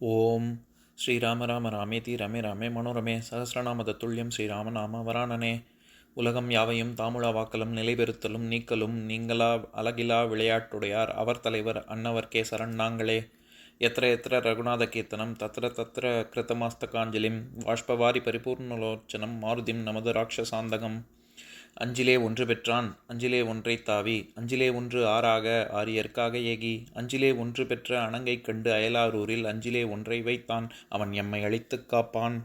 ஓம் ஸ்ரீராம ராம ராமேதி ரமே ராமே மனோரமே சகசிரநாம தத்துல்யம் ஸ்ரீராம நாம வராணனே. உலகம் யாவையும் தாமுழா வாக்கலும் நிலைபெறுத்தலும் நீக்கலும் நீங்களா அழகிலா விளையாட்டுடையார் அவர் தலைவர் அன்னவர் சரண் நாங்களே. எத்திர எத்திர ரகுநாத கீர்த்தனம் தத்திர தத்திர கிருத்தமாஸ்தகாஞ்சலிம் வாஷ்பவாரி பரிபூர்ணலோச்சனம் மாருதிம் நமது ராட்சசாந்தகம். அஞ்சிலே ஒன்று பெற்றான் அஞ்சிலே ஒன்றை தாவி அஞ்சிலே ஒன்று ஆறாக ஆரியர்க்காக ஏகி அஞ்சிலே ஒன்று பெற்ற அணங்கை கண்டு அயலாரூரில் அஞ்சிலே ஒன்றை வைத்தான் அவன் எம்மை அழித்துக் காப்பான்.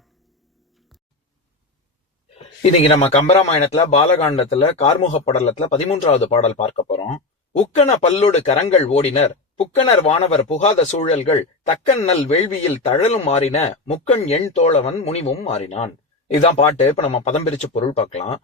இன்னைக்கு நம்ம கம்பராமாயணத்துல பாலகாண்டத்துல கார்முக படலத்துல 13வது பாடல் பார்க்க போறோம். உக்கன பல்லொடு கரங்கள் ஓடினர் புக்கனர் வானவர் புகாத சூழல்கள் தக்கன் நல் வேள்வியில் தழலும் மாறின முக்கண் எண் தோழவன் முனிவும் மாறினான். இதுதான் பாட்டு. இப்ப நம்ம பதம் பிரிச்சு பொருள் பார்க்கலாம்.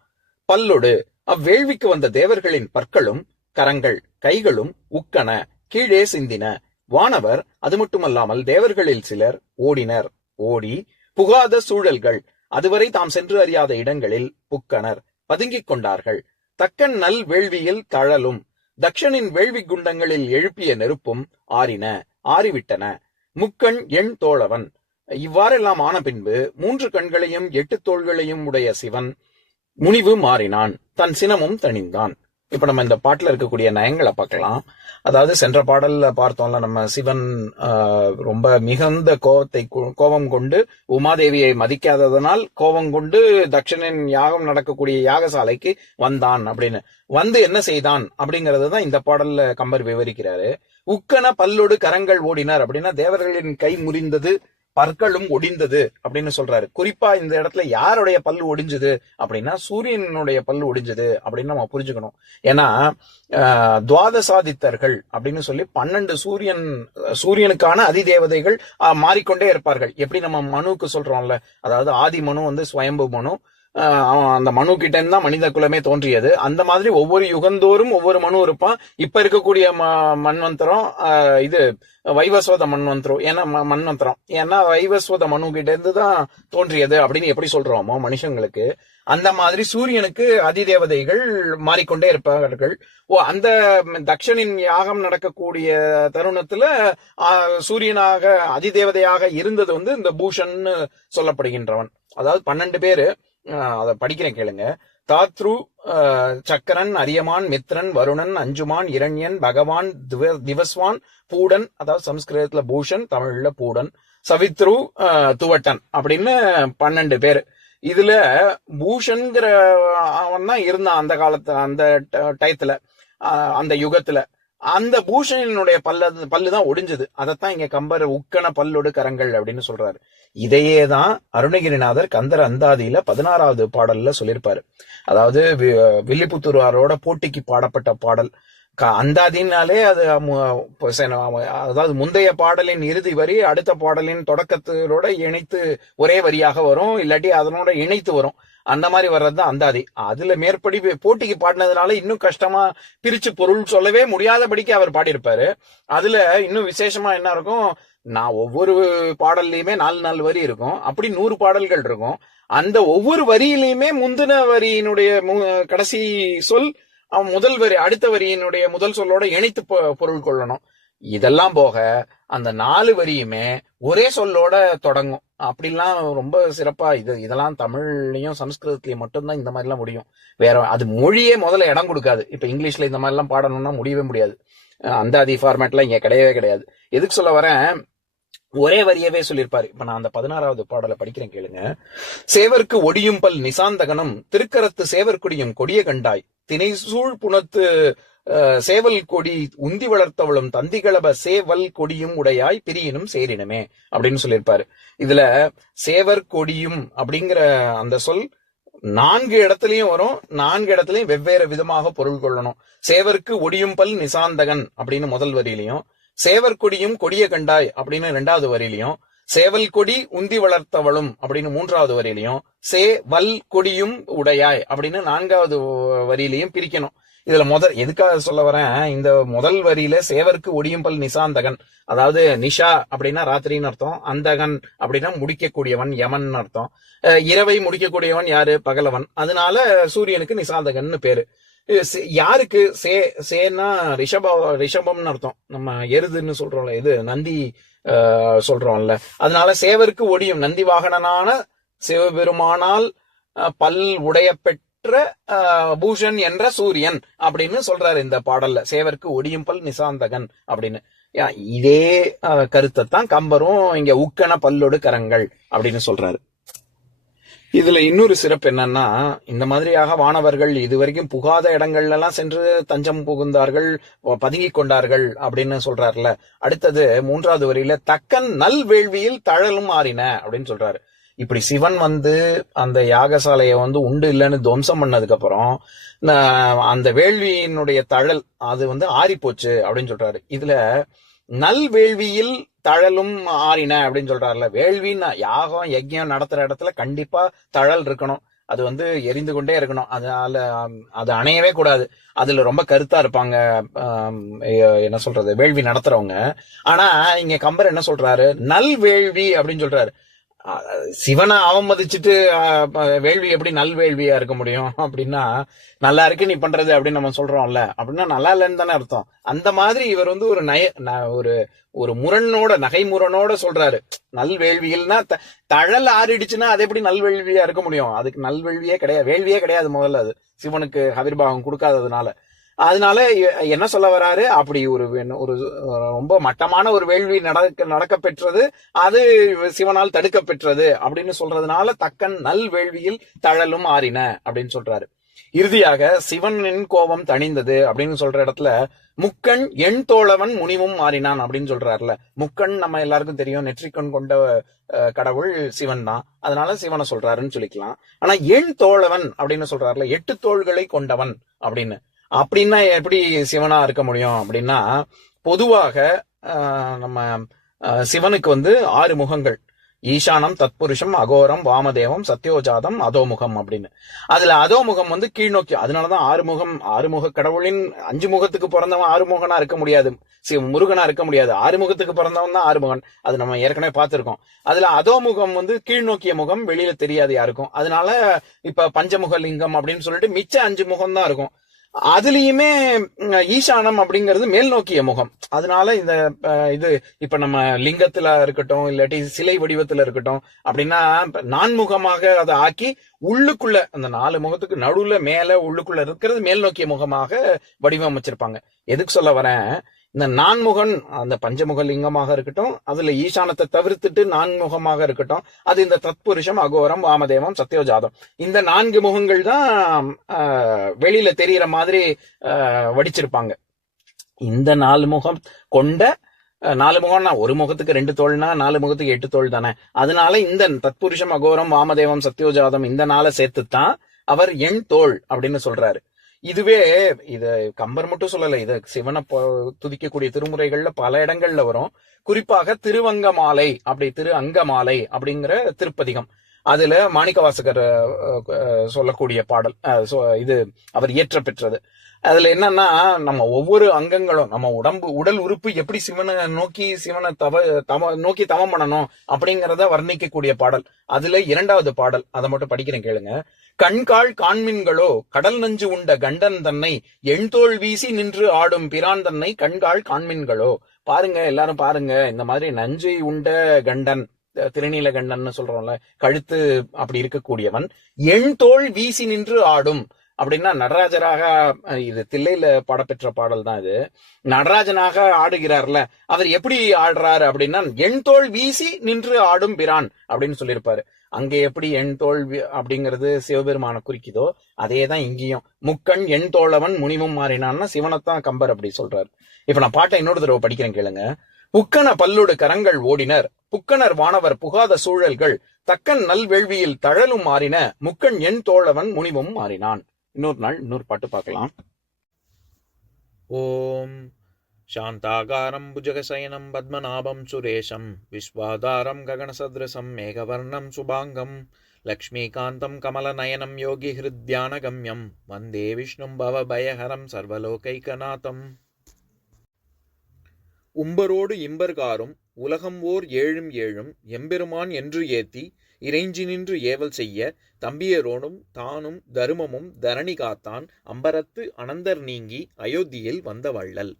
பல்லொடு அவ்வேள்விக்கு வந்த தேவர்களின் பற்களும் கரங்கள் கைகளும் உக்கன கீழே சிந்தின. வானவர் அது மட்டுமல்லாமல் தேவர்களில் சிலர் ஓடினர் ஓடி புகாத சூழல்கள் அதுவரை தாம் சென்று அறியாத இடங்களில் புக்கனர் பதுங்கிக் கொண்டார்கள். தக்கன் நல் வேள்வியில் தழலும் தக்ஷனின் வேள்வி குண்டங்களில் எழுப்பிய நெருப்பும் ஆறின ஆறிவிட்டன. முக்கண் எண் தோழவன் இவ்வாறெல்லாம் ஆன பின்பு 3 கண்களையும் 8 தோள்களையும் உடைய சிவன் முனிவு மாறினான் தன் சினமும் தணிந்தான். இப்ப நம்ம இந்த பாட்டுல இருக்கக்கூடிய நயங்களை பார்க்கலாம். அதாவது சென்ற பாடல்ல பார்த்தோம்ல, நம்ம சிவன் ரொம்ப மிகுந்த கோபம் கொண்டு உமாதேவியை மதிக்காததனால் கோபம் கொண்டு தட்சனின் யாகம் நடக்கக்கூடிய யாகசாலைக்கு வந்தான் அப்படின்னு. வந்து என்ன செய்தான் அப்படிங்கறதுதான் இந்த பாடல்ல கம்பர் விவரிக்கிறாரு. உக்கன பல்லொடு கரங்கள் ஓடினார் அப்படின்னா தேவர்களின் கை முறிந்தது பற்களும் ஒடிந்தது அப்படின்னு சொல்றாரு. குறிப்பா இந்த இடத்துல யாருடைய பல்லு ஒடிஞ்சது அப்படின்னா சூரியனுடைய பல்லு ஒடிஞ்சது அப்படின்னு நம்ம புரிஞ்சுக்கணும். ஏன்னா துவாதசாதித்தர்கள் அப்படின்னு சொல்லி 12 சூரியனுக்கான அதிதேவதைகள் மாறிக்கொண்டே இருப்பார்கள். எப்படி நம்ம மனுக்கு சொல்றோம்ல, அதாவது ஆதி மனு ஸ்வயம்பு மனு, அந்த மனு கிட்ட இருந்தா மனித குலமே தோன்றியது. அந்த மாதிரி ஒவ்வொரு யுகந்தோறும் ஒவ்வொரு மனு இருப்பான். இப்ப இருக்கக்கூடிய மன்வந்தரம் இது வைவஸ்வத மன்வந்தரம். ஏன்னா வைவஸ்வத மனு கிட்ட இருந்துதான் தோன்றியது அப்படின்னு எப்படி சொல்றோமோ மனுஷங்களுக்கு, அந்த மாதிரி சூரியனுக்கு அதிதேவதைகள் மாறிக்கொண்டே இருப்பார்கள். அந்த தக்ஷனின் யாகம் நடக்கக்கூடிய தருணத்துல சூரியனாக அதிதேவதையாக இருந்தது இந்த பூஷன் சொல்லப்படுகின்றவன். அதாவது 12 பேரு. அதை படிக்கிறேன் கேளுங்க. தாத்ரு, சக்கரன், அரியமான், மித்ரன், வருணன், அஞ்சுமான், இரண்யன், பகவான், திவஸ்வான், பூடன், அதாவது சம்ஸ்கிருதத்துல பூஷன், தமிழ்ல பூடன், சவித்ரு, துவட்டன் அப்படின்னு 12 பேரு. இதுல பூஷன்கிற அவன் தான் இருந்தான் அந்த காலத்துல, அந்த டயத்துல, அந்த யுகத்துல. அந்த பூஷணனுடைய பல்லுதான் ஒடிஞ்சது. அதைத்தான் இங்க கம்பர் உக்கன பல்லொடு கரங்கள் அப்படின்னு சொல்றாரு. இதையேதான் அருணகிரிநாதர் கந்தர் அந்தாதியில 16வது பாடல்ல சொல்லியிருப்பாரு. அதாவது வில்லிபுத்தூராரோட போட்டிக்கு பாடப்பட்ட பாடல். அந்தாதினாலே அது அதாவது முந்தைய பாடலின் இறுதி வரி அடுத்த பாடலின் தொடக்கத்தோட இணைத்து ஒரே வரியாக வரும், இல்லாட்டி அதனோட இணைத்து வரும். அந்த மாதிரி வர்றதுதான் அந்தாதி. அதுல மேற்படி போட்டிக்கு பாடினதுனால இன்னும் கஷ்டமா பிரிச்சு பொருள் சொல்லவே முடியாதபடிக்கு அவர் பாடியிருப்பாரு. அதுல இன்னும் விசேஷமா என்ன இருக்கும், நான் ஒவ்வொரு பாடல்லையுமே 4 வரி இருக்கும். அப்படி 100 பாடல்கள் இருக்கும். அந்த ஒவ்வொரு வரியிலையுமே முந்தின வரியினுடைய கடைசி சொல் முதல் வரி அடுத்த வரியினுடைய முதல் சொல்லோட இணைத்து பொருள் கொள்ளணும். இதெல்லாம் போக அந்த 4 வரியுமே ஒரே சொல்லோட தொடங்கும். அப்படிலாம் ரொம்ப சிறப்பா இதெல்லாம் தமிழ்லயும் சமஸ்கிருதத்திலயும் மட்டும்தான் இந்த மாதிரி எல்லாம் முடியும். வேற அது மொழியே முதல்ல இடம் கொடுக்காது. இப்ப இங்கிலீஷ்ல இந்த மாதிரி எல்லாம் பாடணும்னா முடியவே முடியாது. அந்த ஃபார்மேட்லாம் இங்க கிடையவே கிடையாது. எதுக்கு சொல்ல வரேன், ஒரே வரியவே சொல்லியிருப்பாரு. இப்ப நான் அந்த 16வது பாடலை படிக்கிறேன் கேளுங்க. சேவர்க்கு ஒடியும் பல் நிசாந்தகனும் திருக்கரத்து சேவர்குடியும் கொடிய கண்டாய் தினை சூழ் புனத்து சேவல் கொடி உந்தி வளர்த்தவளும் தந்திகளப சேவல் கொடியும் உடையாய் பிரியினும் சேரினமே அப்படின்னு சொல்லியிருப்பாரு. இதுல சேவர் கொடியும் அப்படிங்கிற அந்த சொல் 4 இடத்துலயும் வரும். 4 இடத்துலயும் வெவ்வேறு விதமாக பொருள் கொள்ளணும். சேவருக்கு ஒடியும் பல் நிசாந்தகன் அப்படின்னு முதல் வரியிலையும், சேவர் கொடியும் கொடிய கண்டாய் அப்படின்னு 2வது வரியிலையும், சேவல் கொடி உந்தி வளர்த்தவளும் அப்படின்னு 3வது வரியிலையும், சேவல் கொடியும் உடையாய் அப்படின்னு 4வது வரியிலையும் பிரிக்கணும். இதுல எதுக்காக சொல்ல வரேன், இந்த முதல் வரியில சேவருக்கு ஒடியும் பல் நிசாந்தகன், அதாவது நிஷா அப்படின்னா ராத்திரின்னு அர்த்தம், அந்தகன் அப்படின்னா முடிக்கக்கூடியவன் யமன் அர்த்தம். இரவை முடிக்கக்கூடியவன் யாரு, பகலவன். அதனால சூரியனுக்கு நிசாந்தகன் பேரு. யாருக்கு சேனா ரிஷபம்னு அர்த்தம். நம்ம எருதுன்னு சொல்றோம்ல, இது நந்தி சொல்றோம்ல. அதனால சேவருக்கு ஒடியும் நந்தி வாகனனான சிவபெருமானால் பல் உடைய பெற்ற பூஷன் என்ற சூரியன் அப்படின்னு சொல்றாரு இந்த பாடல்ல. சேவருக்கு ஒடியும் பல் நிசாந்தகன் அப்படின்னு. இதே கருத்தை தான் கம்பரும் இங்க உக்கன பல்லொடு கரங்கள் அப்படின்னு சொல்றாரு. இதுல இன்னொரு சிறப்பு என்னன்னா, இந்த மாதிரியாக வானவர்கள் இதுவரைக்கும் புகாத இடங்கள்ல எல்லாம் சென்று தஞ்சம் புகுந்தார்கள், பதுங்கி கொண்டார்கள் அப்படின்னு சொல்றாருல. அடுத்தது 3வது வரியில தக்கன் நல் வேள்வியில் தழலும் மாறின அப்படின்னு சொல்றாரு. இப்படி சிவன் அந்த யாகசாலையை உண்டு இல்லைன்னு துவம்சம் பண்ணதுக்கு அப்புறம் அந்த வேள்வியினுடைய தழல் அது ஆறி போச்சு அப்படின்னு சொல்றாரு. இதுல நல் வேள்வியில் தழலும் ஆறின அப்படின்னு சொல்றாருல. வேள்வின்னா யாகம் யஜ்யம் நடத்துற இடத்துல கண்டிப்பா தழல் இருக்கணும், அது எரிந்து கொண்டே இருக்கணும், அதனால அது அணையவே கூடாது. அதுல ரொம்ப கருத்தா இருப்பாங்க என்ன சொல்றது வேள்வி நடத்துறவங்க. ஆனா இங்க கம்பர் என்ன சொல்றாரு, நல் வேள்வி அப்படின்னு சொல்றாரு. சிவனை அவமதிச்சுட்டு வேள்வி எப்படி நல் வேள்வியா இருக்க முடியும் அப்படின்னா, நல்லா இருக்கு நீ பண்றது அப்படின்னு நம்ம சொல்றோம்ல, அப்படின்னா நல்லா இல்லைன்னு தானே அர்த்தம். அந்த மாதிரி இவர் ஒரு ஒரு முரண்ணோட நகைமுரணோட சொல்றாரு. நல்வேள்விகள்னா தழல் ஆறிடுச்சுன்னா அது எப்படி நல்வேள்வியா இருக்க முடியும்? அதுக்கு நல்வேள்வியே கிடையாது, வேள்வியே கிடையாது முதல்ல. அது சிவனுக்கு ஹவிர்பாகம் கொடுக்காததுனால. அதனால என்ன சொல்ல வராரு, அப்படி ஒரு ரொம்ப மட்டமான ஒரு வேள்வி நடக்க பெற்றது, அது சிவனால் தடுக்க பெற்றது அப்படின்னு சொல்றதுனால தக்கன் நல் வேள்வியில் தழலும் ஆறின அப்படின்னு சொல்றாரு. இறுதியாக சிவனின் கோபம் தணிந்தது அப்படின்னு சொல்ற இடத்துல முக்கண் எண் தோழவன் முனிவும் மாறினான் அப்படின்னு சொல்றாருல. முக்கண் நம்ம எல்லாருக்கும் தெரியும், நெற்றிக்கண் கொண்ட கடவுள் சிவன் தான், அதனால சிவனை சொல்றாருன்னு சொல்லிக்கலாம். ஆனா எண் தோழவன் அப்படின்னு சொல்றாருல, 8 தோள்களை கொண்டவன் அப்படின்னு. அப்படின்னா எப்படி சிவனா இருக்க முடியும் அப்படின்னா, பொதுவாக நம்ம சிவனுக்கு 6 முகங்கள். ஈசானம், தத்புருஷம், அகோரம், வாமதேவம், சத்யோஜாதம், அதோமுகம் அப்படின்னு. அதுல அதோமுகம் கீழ்நோக்கி. அதனாலதான் 6 முகம். 6 முக கடவுளின் 5 முகத்துக்கு பிறந்தவன் 6 முகனா இருக்க முடியாது, முருகனா இருக்க முடியாது. 6 முகத்துக்கு பிறந்தவன் தான் 6 முகன். அது நம்ம ஏற்கனவே பார்த்திருக்கோம். அதுல அதோமுகம் கீழ்நோக்கிய முகம், வெளியில தெரியாது யாருக்கும். அதனால இப்ப பஞ்சமுக லிங்கம் அப்படின்னு சொல்லிட்டு மிச்ச 5 முகம் தான் இருக்கும். அதுலயுமே ஈசானம் அப்படிங்கிறது மேல் நோக்கிய முகம். அதனால இது இப்ப நம்ம லிங்கத்துல இருக்கட்டும், இல்லாட்டி சிலை வடிவத்துல இருக்கட்டும் அப்படின்னா நான்முகமாக அதை ஆக்கி உள்ளுக்குள்ள அந்த 4 முகத்துக்கு நடுவுல மேல உள்ளுக்குள்ள இருக்கிறது மேல் நோக்கிய முகமாக வடிவமைச்சிருப்பாங்க. எதுக்கு சொல்ல வரேன், இந்த நான்முகன் அந்த பஞ்சமுக லிங்கமாக இருக்கட்டும், அதுல ஈசானத்தை தவிர்த்துட்டு நான்முகமாக இருக்கட்டும், அது இந்த தத்புருஷம், அகோரம், வாமதேவம், சத்யோஜாதம், இந்த 4 முகங்கள் தான் வெளியில தெரியற மாதிரி வடிச்சிருப்பாங்க. இந்த 4 முகம் கொண்ட 4 முகம்னா ஒரு முகத்துக்கு 2 தோள்னா 4 முகத்துக்கு 8 தோள் தானே. அதனால இந்த தத்புருஷம், அகோரம், வாமதேவம், சத்யோஜாதம் இந்த 4 சேர்த்துத்தான் அவர் எண் தோள் அப்படின்னு சொல்றாரு. இதுவே இது கம்பர் மட்டும் சொல்லல, இது சிவனை துதிக்கக்கூடிய திருமுறைகள்ல பல இடங்கள்ல வரும். குறிப்பாக திருவங்கமாலை திரு அங்கமாலை அப்படிங்கிற திருப்பதிகம், அதுல மாணிக்கவாசகர் சொல்லக்கூடிய பாடல், இது அவர் இயற்ற பெற்றது. அதுல என்னன்னா, நம்ம ஒவ்வொரு அங்கங்களும், நம்ம உடல் உறுப்பு எப்படி சிவனை நோக்கி நோக்கி தவம் பண்ணணும் அப்படிங்கறத வர்ணிக்கக்கூடிய பாடல். அதுல 2வது பாடல், அதை மட்டும் படிக்கிறேன் கேளுங்க. கண்காள் காண்மின்களோ கடல் நஞ்சு உண்ட கண்டன் தன்னை எண்தோள் வீசி நின்று ஆடும் பிரான் தன்னை கண்காள் காண்மின்களோ. பாருங்க, எல்லாரும் பாருங்க, இந்த மாதிரி நஞ்சு உண்ட கண்டன், திருநீல கண்டன் சொல்றோம்ல, கழுத்து அப்படி இருக்கக்கூடியவன் எண்தோள் வீசி நின்று ஆடும் அப்படின்னா நடராஜராக, இது தில்லையில பாடப்பெற்ற பாடல் தான் இது. நடராஜனாக ஆடுகிறார்ல, அவர் எப்படி ஆடுறாரு அப்படின்னா எண்தோள் வீசி நின்று ஆடும் பிரான் அப்படின்னு சொல்லியிருப்பாரு. அங்கே எப்படி எண் தோல் அப்படிங்கிறது சிவபெருமான குறிக்குதோ அதேதான் இங்கேயும். முக்கண் எண் தோழவன் முனிவும் மாறினான்னா சிவனைத்தான் கம்பர் அப்படி சொல்றாரு. இப்ப நான் பாட்டை இன்னொரு தடவை படிக்கிறேன் கேளுங்க. புக்கன பல்லோடு கரங்கள் ஓடினர், புக்கனர் வானவர் புகாத சூழல்கள், தக்கன் நல் வேள்வியில் தழலும் மாறின, முக்கண் எண் தோழவன் முனிவும் மாறினான். இன்னொரு நாள் இன்னொரு பாட்டு பார்க்கலாம். ஓம் शान्ताकारं भुजगशयनं पद्मनाभं सुरेशं विश्वाधारं गगनसदृशं मेघवर्णं शुभाङ्गं लक्ष्मीकान्तं कमलनयनं योगिहृद्यानगम्यं वन्दे विष्णुं भवभयहरं सर्वलोकैकनाथम्. உம்பரோடு இம்பர்காரும் உலகம் ஓர் ஏழும் ஏழும் எம்பெருமான் என்று ஏத்தி இறைஞ்சி நின்று ஏவல் செய்ய தம்பியரோடும் தானும் தருமமும் தரணி காத்தான் அம்பரத்து அனந்தர் நீங்கி அயோத்தியில் வந்த வள்ளல்.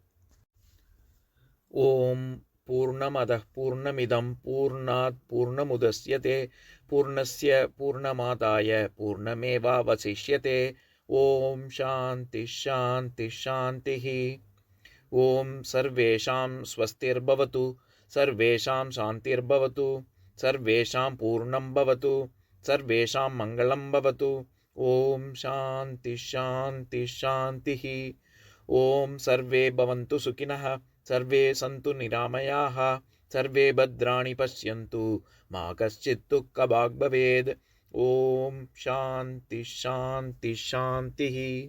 ஓம் पूर्णमदः पूर्णमिदं पूर्णात् पूर्णमुदच्यते पूर्णस्य पूर्णमादाय पूर्णमेवावशिष्यते ॐ शान्तिः शान्तिः शान्तिः। ॐ सर्वेषां स्वस्तिर्भवतु, सर्वेषां शान्तिर्भवतु, सर्वेषां पूर्णं भवतु, सर्वेषां मङ्गलं भवतु। ॐ शान्तिः शान्तिः शान्तिः। ॐ सर्वे भवन्तु सुखिनः, सर्वे सन्तु निरामयाः, सर्वे भद्राणि पश्यन्तु, मा कश्चित् दुःखभाग् भवेत्। ॐ शान्तिः शान्तिः शान्तिः।